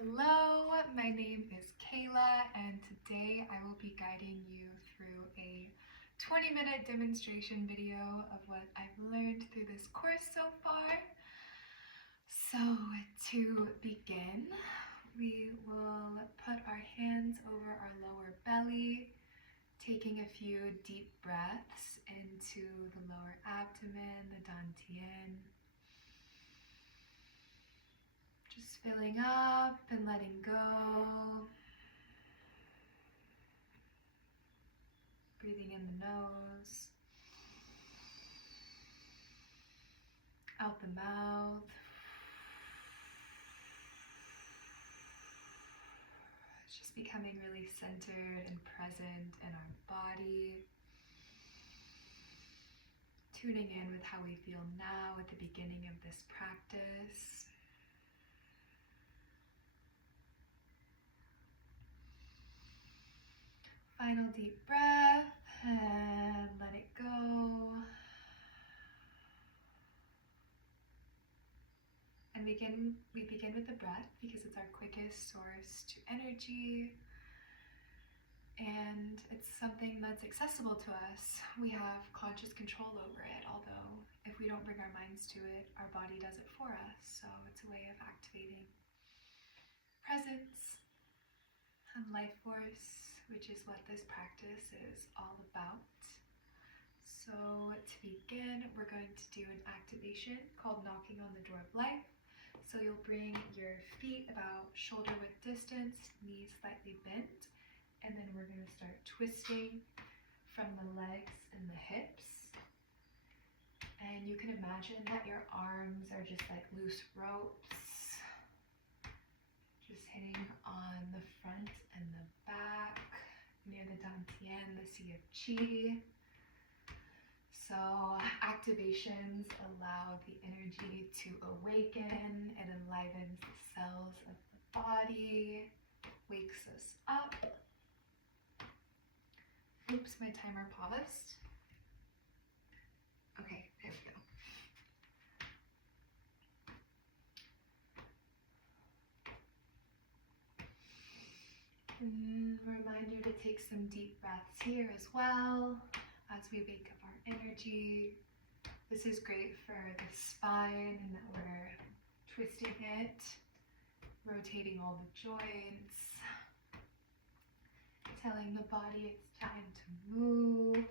Hello, my name is Kayla, and today I will be guiding you through a 20-minute demonstration video of what I've learned through this course so far. So to begin, we will put our hands over our lower belly, taking a few deep breaths into the lower abdomen, the dantian. Just filling up and letting go. Breathing in the nose, out the mouth. Just becoming really centered and present in our body. Tuning in with how we feel now at the beginning of this practice. Final deep breath and let it go. And we begin with the breath because it's our quickest source to energy. And it's something that's accessible to us. We have conscious control over it, although if we don't bring our minds to it, our body does it for us. So it's a way of activating presence and life force, which is what this practice is all about. So to begin, we're going to do an activation called knocking on the door of life. So you'll bring your feet about shoulder width distance, knees slightly bent, and then we're going to start twisting from the legs and the hips. And you can imagine that your arms are just like loose ropes, just hitting on the front and the back, near the dantian, the sea of qi. So activations allow the energy to awaken, it enlivens the cells of the body, wakes us up. Oops, my timer paused. Okay, there we go. And remind you to take some deep breaths here as well as we wake up our energy. This is great for the spine and that we're twisting it, rotating all the joints, telling the body it's time to move.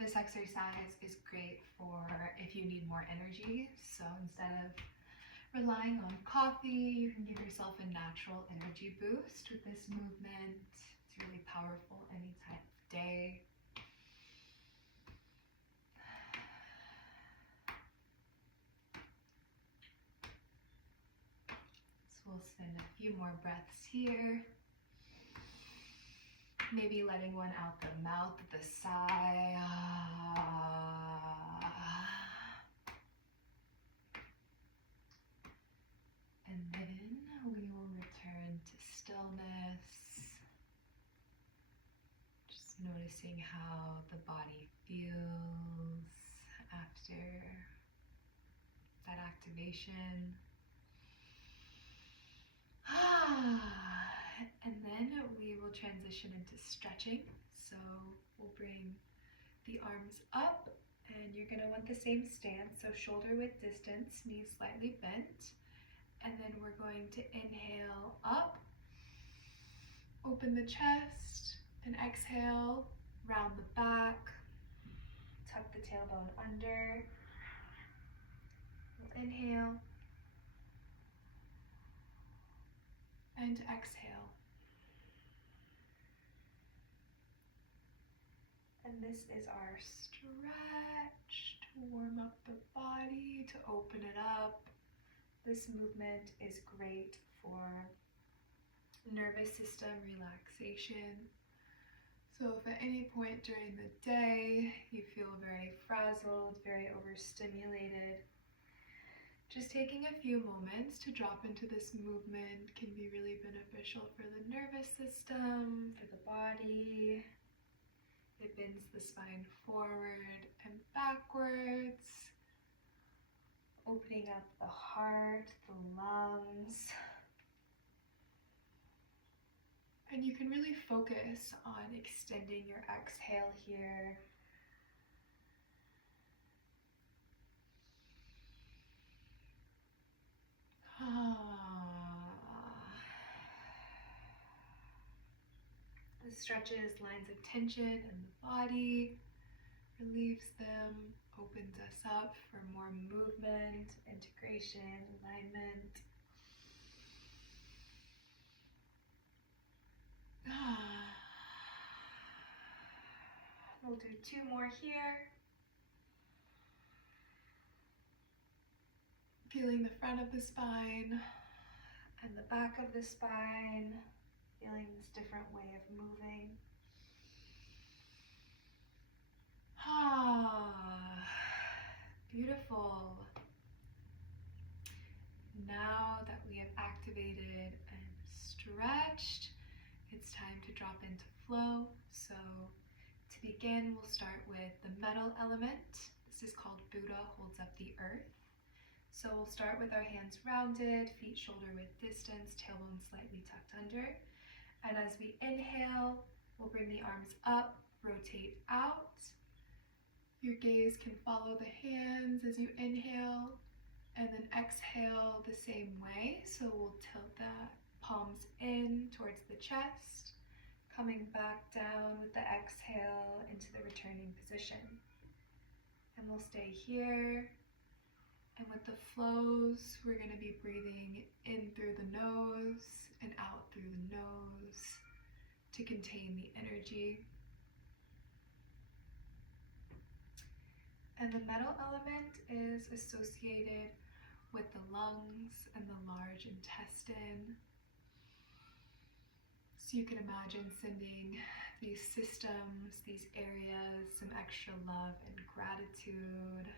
This exercise is great for if you need more energy. So instead of relying on coffee, you can give yourself a natural energy boost with this movement. It's really powerful any time of day. So we'll spend a few more breaths here. Maybe letting one out the mouth with a sigh. And then we will return to stillness. Just noticing how the body feels after that activation. And then we will transition into stretching. So we'll bring the arms up and you're going to want the same stance. So shoulder width distance, knees slightly bent. And then we're going to inhale up, open the chest, and exhale, round the back, tuck the tailbone under. We'll inhale and exhale. And this is our stretch to warm up the body, to open it up. This movement is great for nervous system relaxation. So if at any point during the day you feel very frazzled, very overstimulated, just taking a few moments to drop into this movement can be really beneficial for the nervous system, for the body. It bends the spine forward and backwards, opening up the heart, the lungs, And you can really focus on extending your exhale here. This stretches lines of tension in the body, relieves them, opens us up for more movement, integration, alignment. We'll do 2 more here. Feeling the front of the spine and the back of the spine, feeling this different way of moving. Beautiful. Now that we have activated and stretched, it's time to drop into flow. So to begin, we'll start with the metal element. This is called Buddha holds up the earth. So we'll start with our hands rounded, feet shoulder width distance, tailbone slightly tucked under. And as we inhale, we'll bring the arms up, rotate out. Your gaze can follow the hands as you inhale, and then exhale the same way. So we'll tilt the palms in towards the chest, coming back down with the exhale into the returning position. And we'll stay here. And with the flows, we're going to be breathing in through the nose and out through the nose to contain the energy. And the metal element is associated with the lungs and the large intestine. So you can imagine sending these systems, these areas, some extra love and gratitude.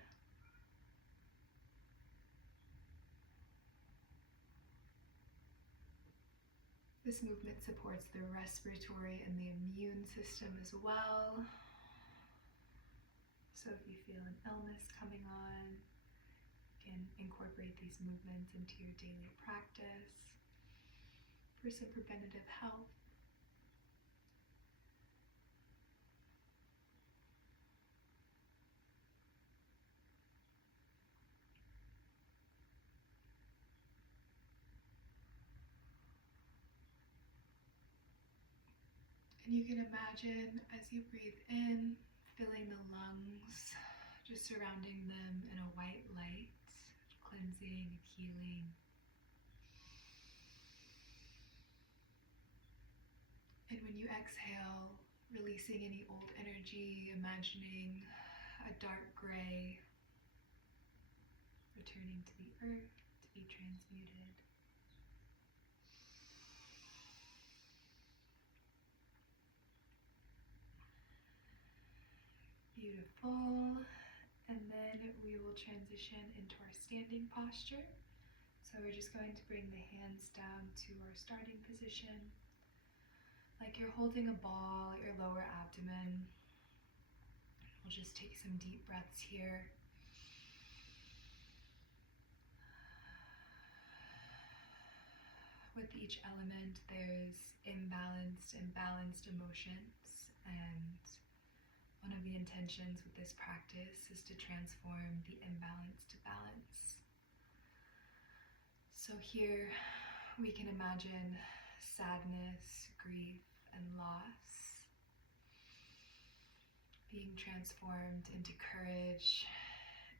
This movement supports the respiratory and the immune system as well. So if you feel an illness coming on, you can incorporate these movements into your daily practice for some preventative health. And you can imagine as you breathe in, filling the lungs, just surrounding them in a white light, cleansing, healing. And when you exhale, releasing any old energy, imagining a dark gray returning to the earth to be transmuted. Beautiful. And then we will transition into our standing posture. So we're just going to bring the hands down to our starting position, like you're holding a ball at your lower abdomen. We'll just take some deep breaths here. With each element, there's imbalanced and balanced emotions, and one of the intentions with this practice is to transform the imbalance to balance. So here we can imagine sadness, grief, and loss being transformed into courage,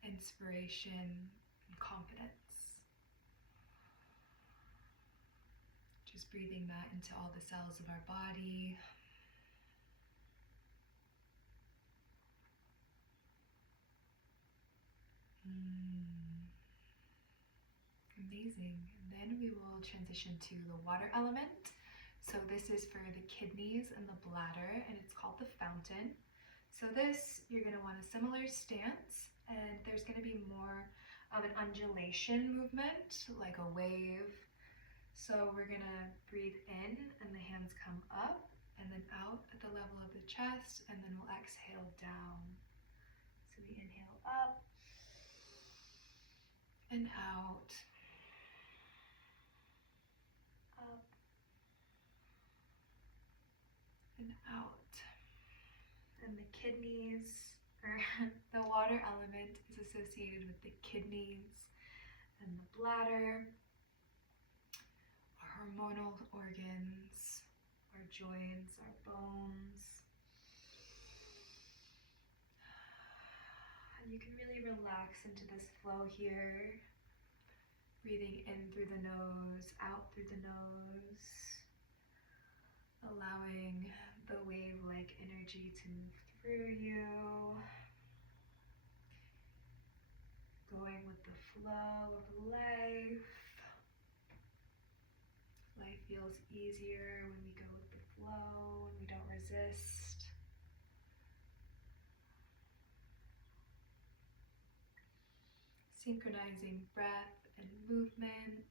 inspiration, and confidence. Just breathing that into all the cells of our body. Amazing. And then we will transition to the water element. So this is for the kidneys and the bladder, and it's called the fountain. So this, you're going to want a similar stance, and there's going to be more of an undulation movement, like a wave. So we're going to breathe in, and the hands come up, and then out at the level of the chest, and then we'll exhale down. So we inhale up and out. Up and out. And the kidneys, or the water element, is associated with the kidneys and the bladder, our hormonal organs, our joints, our bones. And you can really relax into this flow here, breathing in through the nose, out through the nose, allowing the wave-like energy to move through you, going with the flow of life. Life feels easier when we go with the flow, when we don't resist. Synchronizing breath and movement.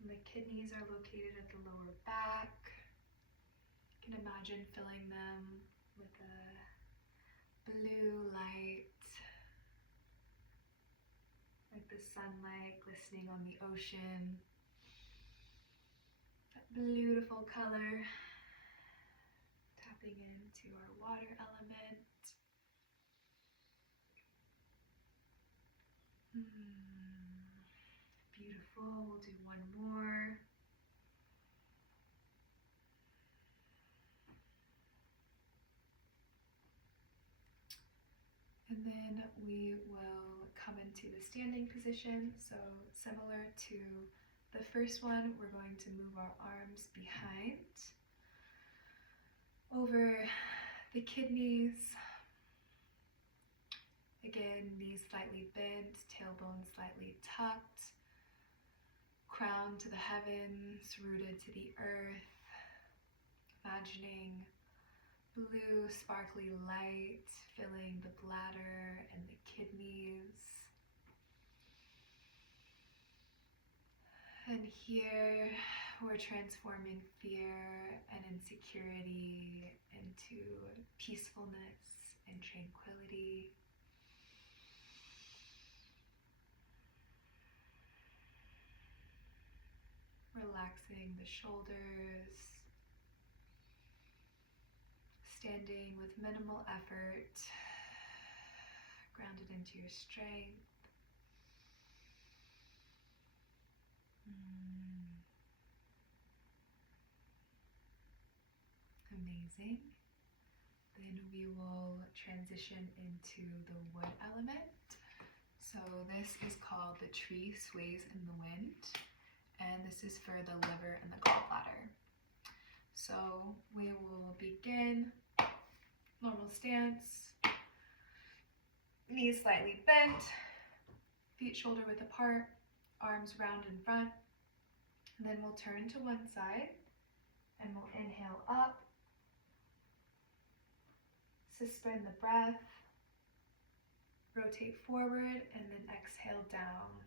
And the kidneys are located at the lower back. You can imagine filling them with a blue light, like the sunlight glistening on the ocean. That beautiful color, tapping into our water element. Beautiful. We'll do one more. And then we will come into the standing position. So similar to the first one, we're going to move our arms behind, over the kidneys. Again, knees slightly bent, tailbone slightly tucked, crown to the heavens, rooted to the earth. Imagining blue sparkly light filling the bladder and the kidneys. And here we're transforming fear and insecurity into peacefulness and tranquility. Relaxing the shoulders, standing with minimal effort, grounded into your strength. Amazing. Then we will transition into the wood element. So this is called The Tree Sways in the Wind, and this is for the liver and the gallbladder. So we will begin normal stance, knees slightly bent, feet shoulder width apart, arms round in front. And then we'll turn to one side and we'll inhale up, suspend the breath, rotate forward, and then exhale down.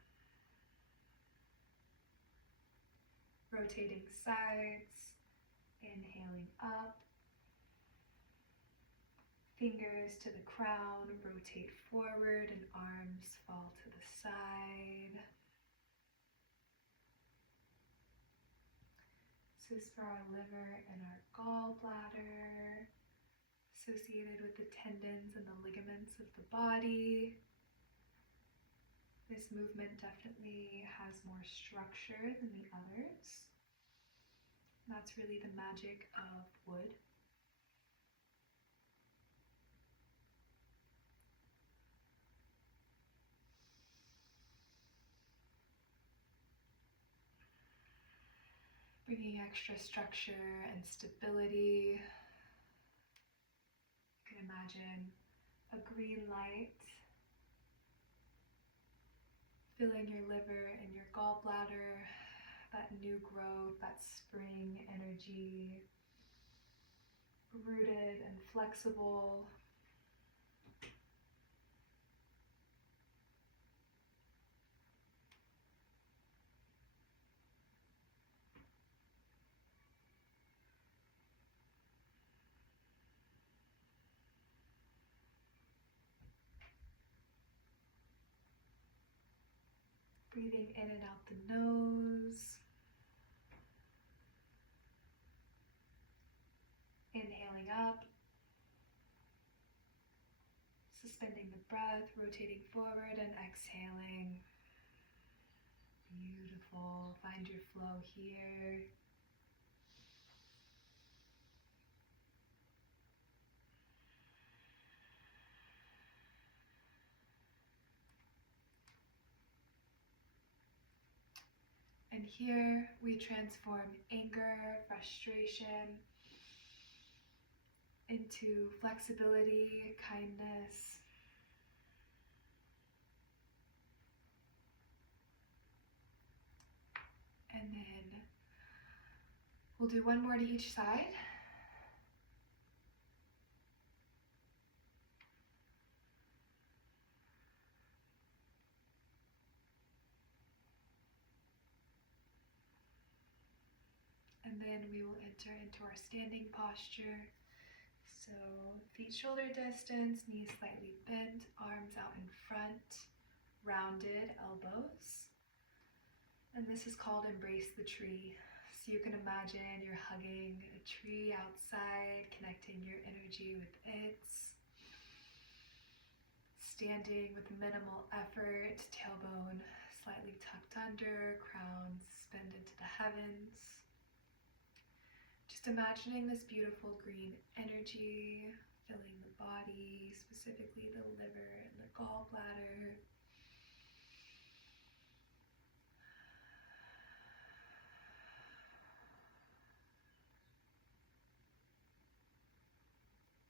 Rotating sides, inhaling up, fingers to the crown, rotate forward, and arms fall to the side. This is for our liver and our gallbladder, associated with the tendons and the ligaments of the body. This movement definitely has more structure than the others. That's really the magic of wood. Bringing extra structure and stability. You can imagine a green light filling your liver and your gallbladder, that new growth, that spring energy, rooted and flexible. Breathing in and out the nose. Inhaling up. Suspending the breath, rotating forward and exhaling. Beautiful. Find your flow here. And here we transform anger, frustration into flexibility, kindness. And then we'll do one more to each side. And then we will enter into our standing posture. So feet shoulder distance, knees slightly bent, arms out in front, rounded elbows. And this is called Embrace the Tree. So you can imagine you're hugging a tree outside, connecting your energy with its. Standing with minimal effort, tailbone slightly tucked under, crown suspended into the heavens. Just imagining this beautiful green energy filling the body, specifically the liver and the gallbladder.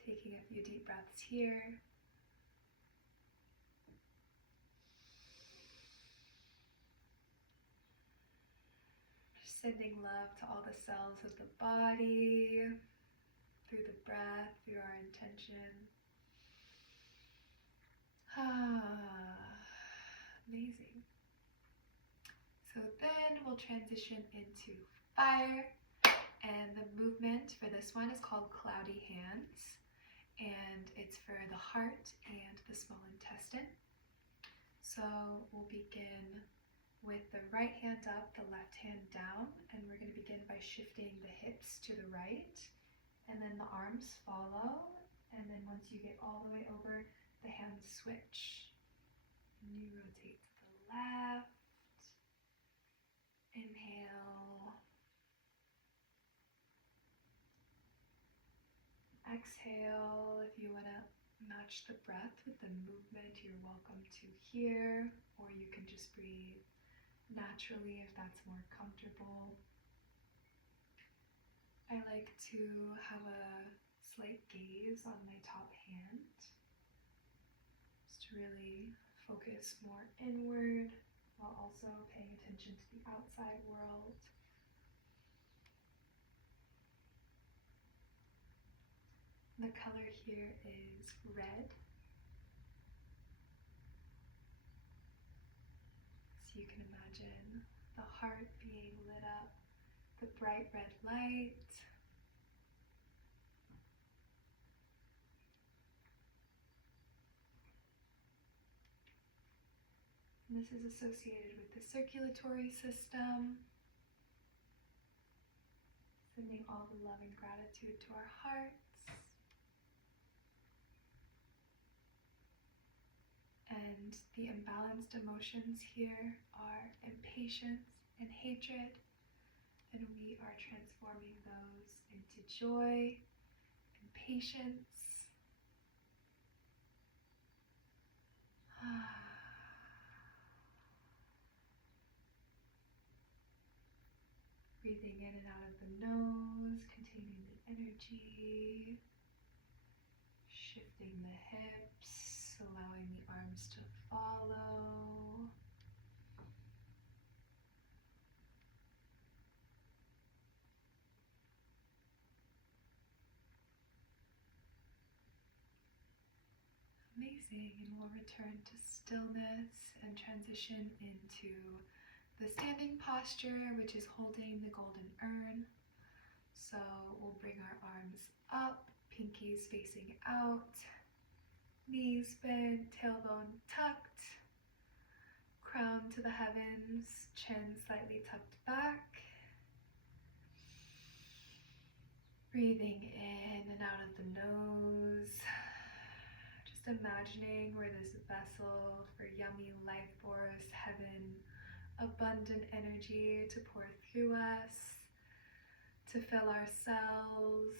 Taking a few deep breaths here. Sending love to all the cells of the body, through the breath, through our intention. Amazing. So then we'll transition into fire, and the movement for this one is called Cloudy Hands, and it's for the heart and the small intestine. So we'll begin with the right hand up, the left hand down, and we're going to begin by shifting the hips to the right, and then the arms follow, and then once you get all the way over, the hands switch. And you rotate to the left, inhale, exhale. If you want to match the breath with the movement, you're welcome to here, or you can just breathe naturally if that's more comfortable. I like to have a slight gaze on my top hand, just to really focus more inward while also paying attention to the outside world. The color here is red. So you can imagine the heart being lit up, the bright red light. And this is associated with the circulatory system, sending all the love and gratitude to our hearts. And the imbalanced emotions here are impatience and hatred, and we are transforming those into joy and patience. Breathing in and out of the nose, containing the energy, shifting the hips, allowing the arms to follow. Amazing, and we'll return to stillness and transition into the standing posture, which is holding the golden urn. So we'll bring our arms up, pinkies facing out, knees bent, tailbone tucked, Crown to the heavens, chin slightly tucked back. Breathing in and out of the nose. Just imagining we're this vessel for yummy life force, heaven, abundant energy to pour through us, to fill our cells.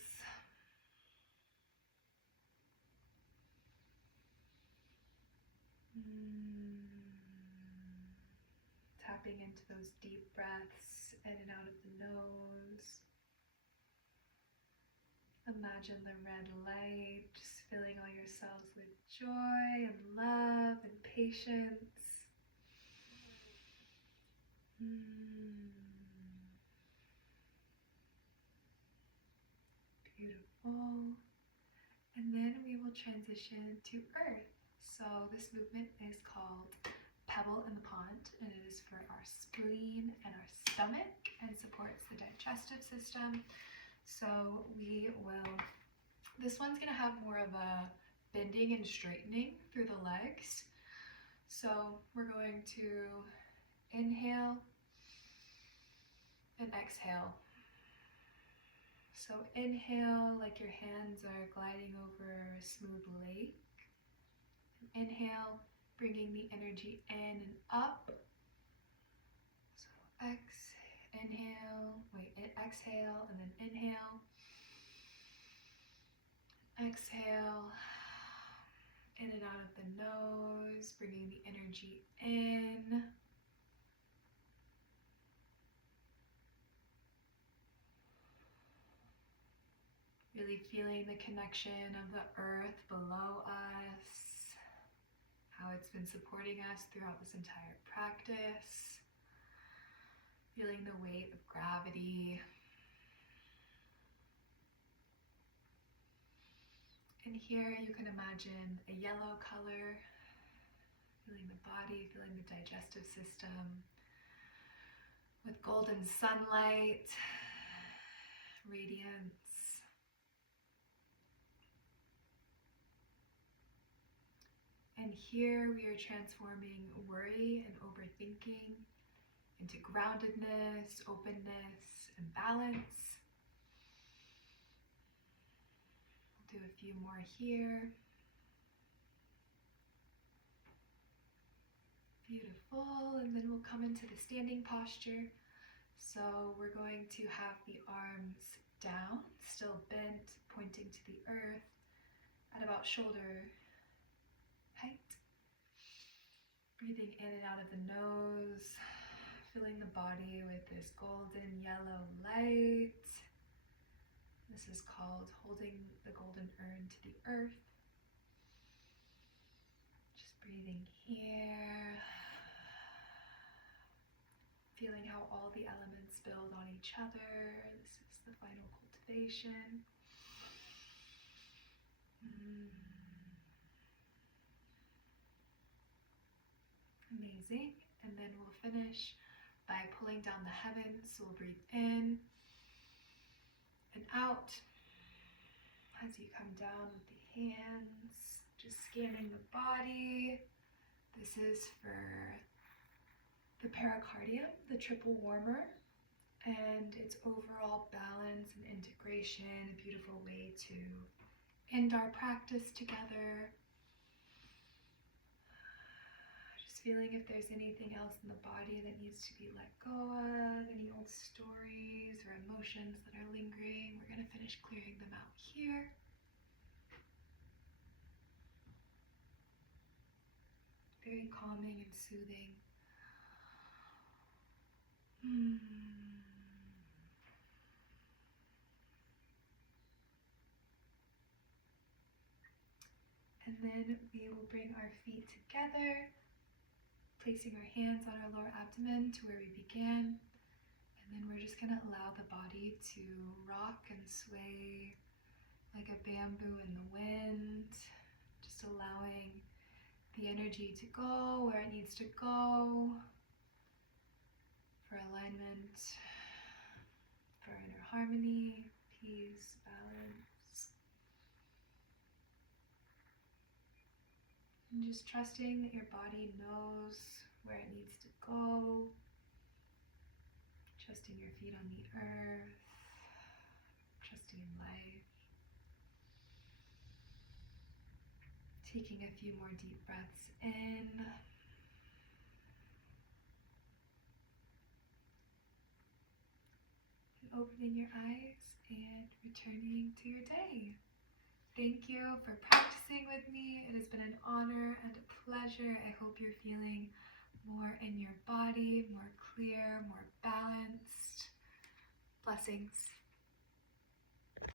Tapping into those deep breaths in and out of the nose. Imagine the red light just filling all your cells with joy and love and patience. Beautiful. And then we will transition to earth. So this movement is called Pebble in the Pond, and it is for our spleen and our stomach and supports the digestive system. So we will, this one's gonna have more of a bending and straightening through the legs. So we're going to inhale and exhale. So inhale like your hands are gliding over a smooth lake. And inhale, bringing the energy in and up. So exhale, and then inhale. Exhale, in and out of the nose, bringing the energy in. Really feeling the connection of the earth below us, how it's been supporting us throughout this entire practice. Feeling the weight of gravity. And here you can imagine a yellow color, feeling the body, feeling the digestive system with golden sunlight, radiance. And here we are transforming worry and overthinking into groundedness, openness, and balance. We'll do a few more here. Beautiful, and then we'll come into the standing posture. So we're going to have the arms down, still bent, pointing to the earth at about shoulder height. Breathing in and out of the nose, filling the body with this golden yellow light. This is called holding the golden urn to the earth. Just breathing here. Feeling how all the elements build on each other. This is the final cultivation. Amazing. And then we'll finish by pulling down the heavens. So we'll breathe in and out as you come down with the hands, just scanning the body. This is for the pericardium, the triple warmer, and its overall balance and integration. A beautiful way to end our practice together. Feeling if there's anything else in the body that needs to be let go of, any old stories or emotions that are lingering. We're going to finish clearing them out here. Very calming and soothing. And then we will bring our feet together, placing our hands on our lower abdomen to where we began. And then we're just going to allow the body to rock and sway like a bamboo in the wind. Just allowing the energy to go where it needs to go for alignment, for inner harmony, peace, balance. And just trusting that your body knows where it needs to go. Trusting your feet on the earth. Trusting in life. Taking a few more deep breaths in. And opening your eyes and returning to your day. Thank you for practicing with me. It has been an honor and a pleasure. I hope you're feeling more in your body, more clear, more balanced. Blessings.